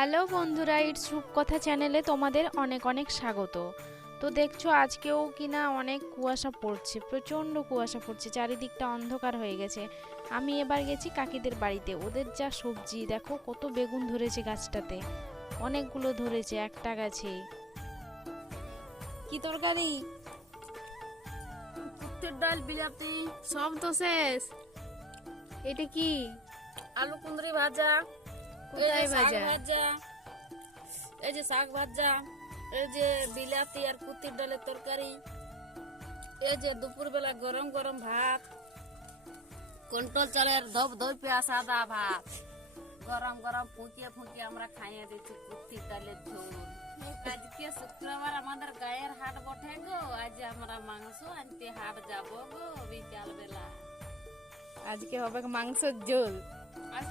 Hello বন্ধুরা, it's রূপকথা চ্যানেলে তোমাদের অনেক অনেক স্বাগত। তো দেখছো আজকেও কিনা অনেক কুয়াশা পড়ছে, প্রচণ্ড কুয়াশা পড়ছে, চারিদিকটা অন্ধকার হয়ে গেছে। আমি এবার গেছি কাকিদের বাড়িতে। ওদের যা সবজি, দেখো কত বেগুন ধরেছে গাছটাতে, অনেকগুলো ধরেছে একটা গাছে। কি তরকারি? কুত্তের ডাল, বিলাতি, সব তো শেষ। এটা কি? আলু কুঁদরি ভাজা, এই যে কোথায় শাক ভাজা? ভাজা, এই যে শাক ভাজা, এই যে বিলাতি আর কুত্তির ডালের তরকারি, এই যে দুপুরবেলা গরম গরম ভাত, কন্ট্রোল চালের ধপ ধপে সাদা ভাত, গরম গরম ফুটিয়ে ফুটিয়ে আমরা খাইয়ে দিচ্ছি কুত্তির ডালের ঝোল। আজকে শুক্রবার আমাদের গায়ের হাট বটে গো, আজ আমরা মাংস আনতে হাট যাব গো বিকাল বেলা। আজকে হবে মাংসের ঝোল। আজ